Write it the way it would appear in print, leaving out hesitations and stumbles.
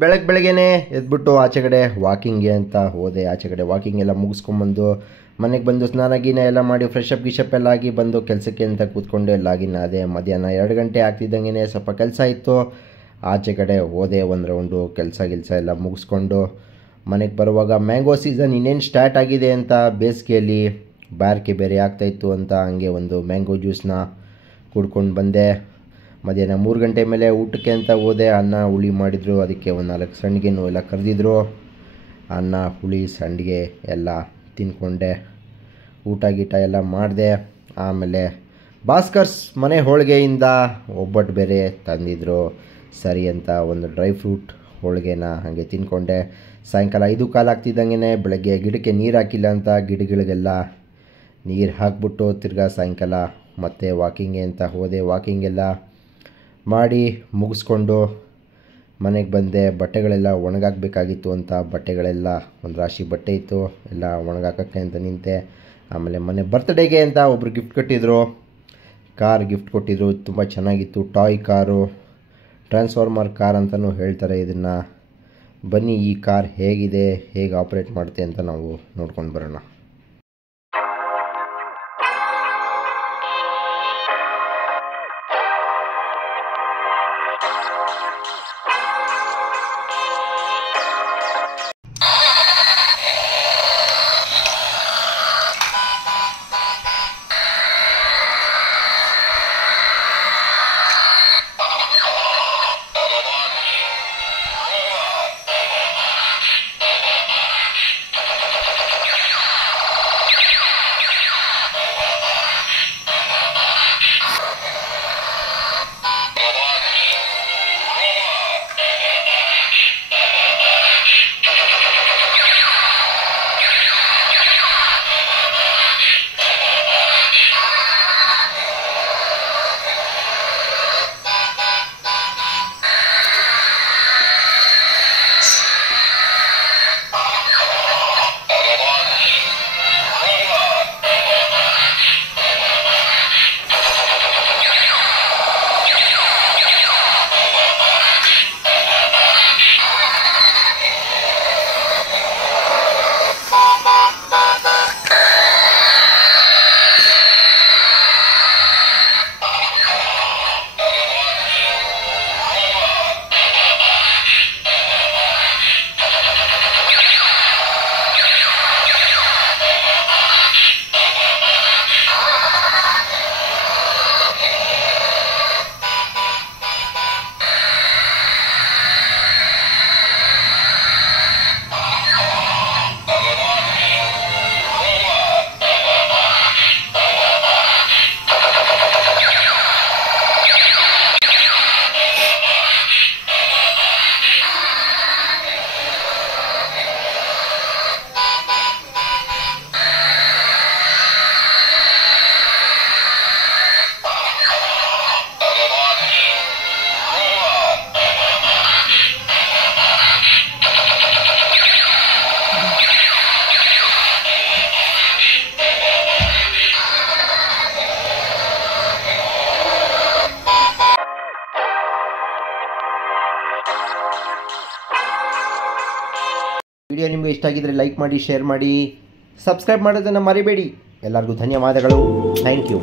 ಬೆಳಗ್ಗೆನೇ ಎದ್ಬಿಟ್ಟು ಆಚೆ ಕಡೆ ವಾಕಿಂಗ್ಗೆ ಅಂತ ಹೋದೆ. ಆಚೆ ಕಡೆ ವಾಕಿಂಗ್ ಎಲ್ಲ ಮುಗಿಸ್ಕೊಂಬಂದು ಮನೆಗೆ ಬಂದು ಸ್ನಾನ ಗೀನ ಎಲ್ಲ ಮಾಡಿ ಫ್ರೆಶ್ ಅಪ್ ಗಿಶಪ್ ಎಲ್ಲ ಆಗಿ ಬಂದು ಕೆಲಸಕ್ಕೆ ಅಂತ ಕೂತ್ಕೊಂಡೆ. ಲಾಗಿನ್ ಆದೆ. ಮಧ್ಯಾಹ್ನ 2 ಗಂಟೆ ಆಗ್ತಿದ್ದಂಗೆ ಸ್ವಲ್ಪ ಕೆಲಸ ಇತ್ತು. ಆಚೆ ಕಡೆ ಹೋದೆ, ಒಂದು ರೌಂಡು ಕೆಲಸ ಎಲ್ಲ ಮುಗಿಸ್ಕೊಂಡು ಮನೆಗೆ ಬರುವಾಗ ಮ್ಯಾಂಗೋ ಸೀಸನ್ ಇನ್ನೇನು ಸ್ಟಾರ್ಟ್ ಆಗಿದೆ ಅಂತ, ಬೇಸಿಗೆಯಲ್ಲಿ ಬಾರಿಕೆ ಬೇರೆ ಆಗ್ತಾಯಿತ್ತು ಅಂತ ಹಂಗೆ ಒಂದು ಮ್ಯಾಂಗೋ ಜ್ಯೂಸನ್ನ ಕುಡ್ಕೊಂಡು ಬಂದೆ. ಮಧ್ಯಾಹ್ನ 3 ಗಂಟೆ ಮೇಲೆ ಊಟಕ್ಕೆ ಅಂತ ಹೋದೆ. ಅನ್ನ ಹುಳಿ ಮಾಡಿದರು, ಅದಕ್ಕೆ ಒಂದು 4 ಸಂಡಿಗೆನೂ ಎಲ್ಲ ಕರೆದಿದ್ರು. ಅನ್ನ ಹುಳಿ ಸಂಡಿಗೆ ಎಲ್ಲ ತಿನ್ಕೊಂಡೆ, ಊಟ ಗೀಟ ಎಲ್ಲ ಮಾಡಿದೆ. ಆಮೇಲೆ ಭಾಸ್ಕರ್ಸ್ ಮನೆ ಹೋಳಿಗೆಯಿಂದ ಒಬ್ಬಟ್ಟು ಬೇರೆ ತಂದಿದ್ರು. ಸರಿ ಅಂತ ಒಂದು ಡ್ರೈ ಫ್ರೂಟ್ ಹೋಳಿಗೆನ ಹಾಗೆ ತಿನ್ಕೊಂಡೆ. ಸಾಯಂಕಾಲ 5:15 ಆಗ್ತಿದ್ದಂಗೆ ಬೆಳಗ್ಗೆ ಗಿಡಕ್ಕೆ ನೀರು ಹಾಕಿಲ್ಲ ಅಂತ ಗಿಡಗಳಿಗೆಲ್ಲ ನೀರು ಹಾಕ್ಬಿಟ್ಟು ತಿರ್ಗಾ ಸಾಯಂಕಾಲ ಮತ್ತೆ ವಾಕಿಂಗ್ಗೆ ಅಂತ ಹೋದೆ. ವಾಕಿಂಗೆಲ್ಲ ಮಾಡಿ ಮುಗಿಸ್ಕೊಂಡು ಮನೆಗೆ ಬಂದೆ. ಬಟ್ಟೆಗಳೆಲ್ಲ ಒಣಗಾಕಬೇಕಾಗಿತ್ತು ಅಂತ ಬಟ್ಟೆಗಳೆಲ್ಲ ಒಂದು ರಾಶಿ ಬಟ್ಟೆ ಇತ್ತು, ಎಲ್ಲ ಒಣಗಾಕಕ್ಕೆ ಅಂತ ನಿಂತೆ. ಆಮೇಲೆ ಮನೆ ಬರ್ತ್ಡೇಗೆ ಅಂತ ಒಬ್ಬರು ಗಿಫ್ಟ್ ಕೊಟ್ಟಿದ್ರು, ಕಾರ್ ಗಿಫ್ಟ್ ಕೊಟ್ಟಿದ್ರು. ತುಂಬ ಚೆನ್ನಾಗಿತ್ತು, ಟಾಯ್ ಕಾರು, ಟ್ರಾನ್ಸ್ಫಾರ್ಮರ್ ಕಾರ್ ಅಂತಲೂ ಹೇಳ್ತಾರೆ ಇದನ್ನು. ಬನ್ನಿ ಈ ಕಾರ್ ಹೇಗಿದೆ, ಹೇಗೆ ಆಪ್ರೇಟ್ ಮಾಡುತ್ತೆ ಅಂತ ನಾವು ನೋಡ್ಕೊಂಡು ಬರೋಣ. ವಿಡಿಯೋ ನಿಮಗೆ ಇಷ್ಟ ಆಗಿದ್ರೆ ಲೈಕ್ ಮಾಡಿ, ಶೇರ್ ಮಾಡಿ, ಸಬ್ಸ್ಕ್ರೈಬ್ ಮಾಡೋದನ್ನು ಮರಿಬೇಡಿ. ಎಲ್ಲರಿಗೂ ಧನ್ಯವಾದಗಳು. Thank you.